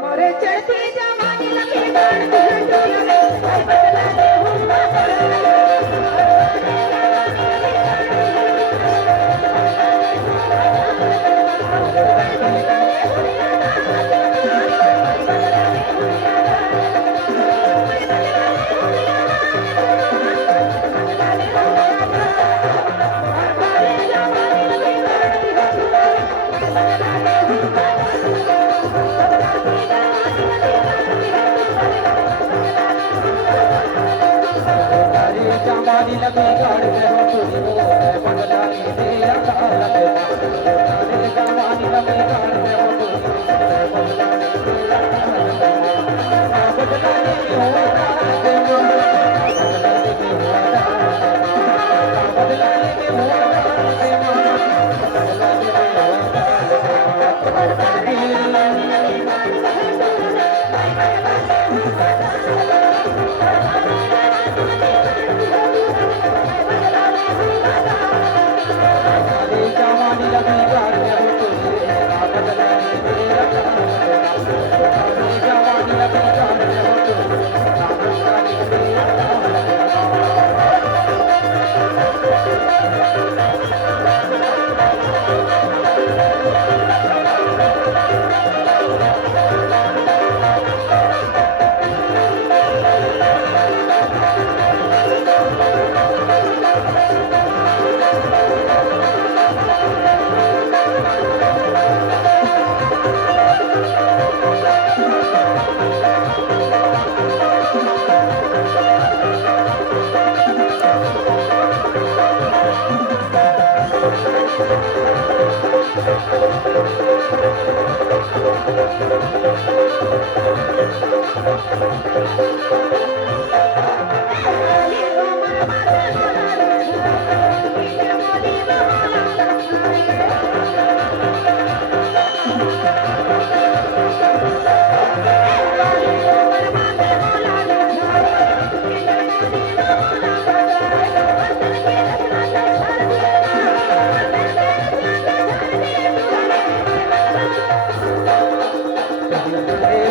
मोरे चढ़ती जवानी लगे गाड़ बदला ले हुआ जवानी लगी गाड़ में हो तुझे बदला नहीं दिया कालत जवानी लगी गाड़ में हो तुझे बदला नहीं दिया कालत बदला नहीं हुआ बदला नहीं हुआ जवानी लगी गाड़ में हो तुझे बदला नहीं दिया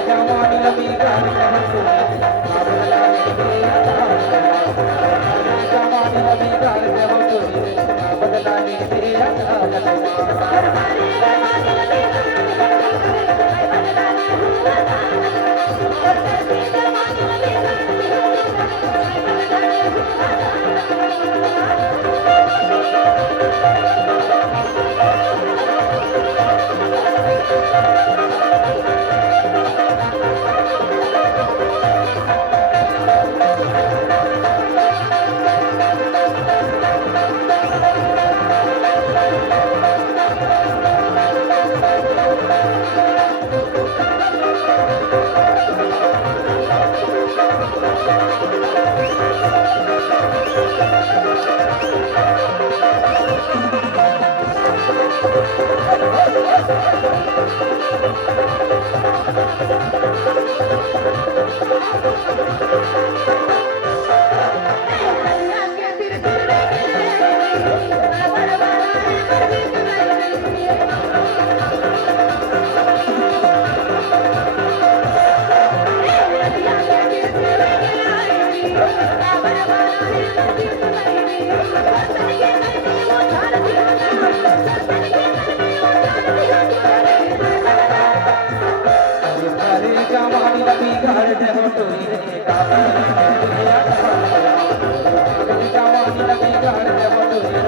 जवानी लगी गाड़ में हो तुझे बदला नहीं दिया जवानी लगी गाड़ में हो तुझे बदला नहीं दिया जवानी लगी गाड़ में हो तुझे बदला नहीं दिया जवानी लगी गाड़ में हो तुझे जवानी लगी गाड़ में हो तुझे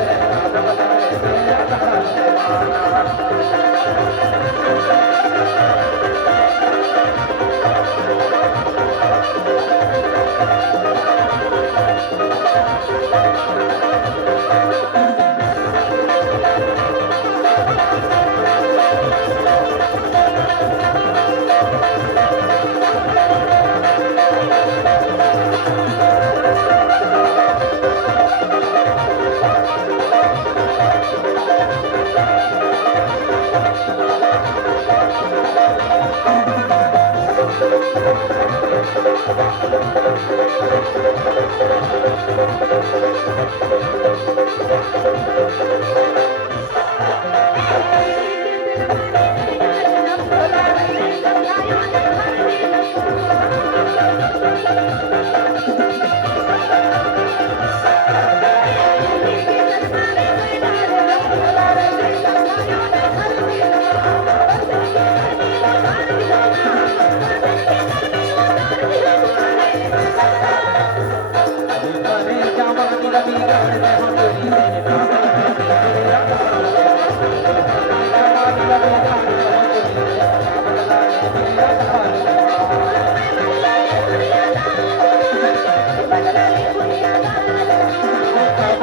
Thank you. लगी गाड़ में हो तेरी मेरा तेरा जवानी लगी गाड़ में हो तेरी बदला ले मेरा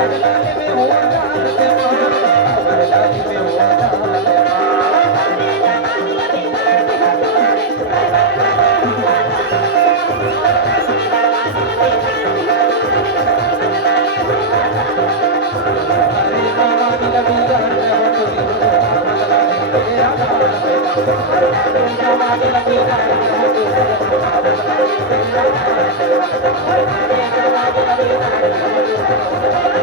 बदला ले में हो जान से बदला ले में हो जान जवानी लगी गाड़ में हो तेरी बदला ले मेरा जवानी लगी गाड़ में हो तेरी बदला ले मेरा जवानी लगी गाड़ में हो तेरी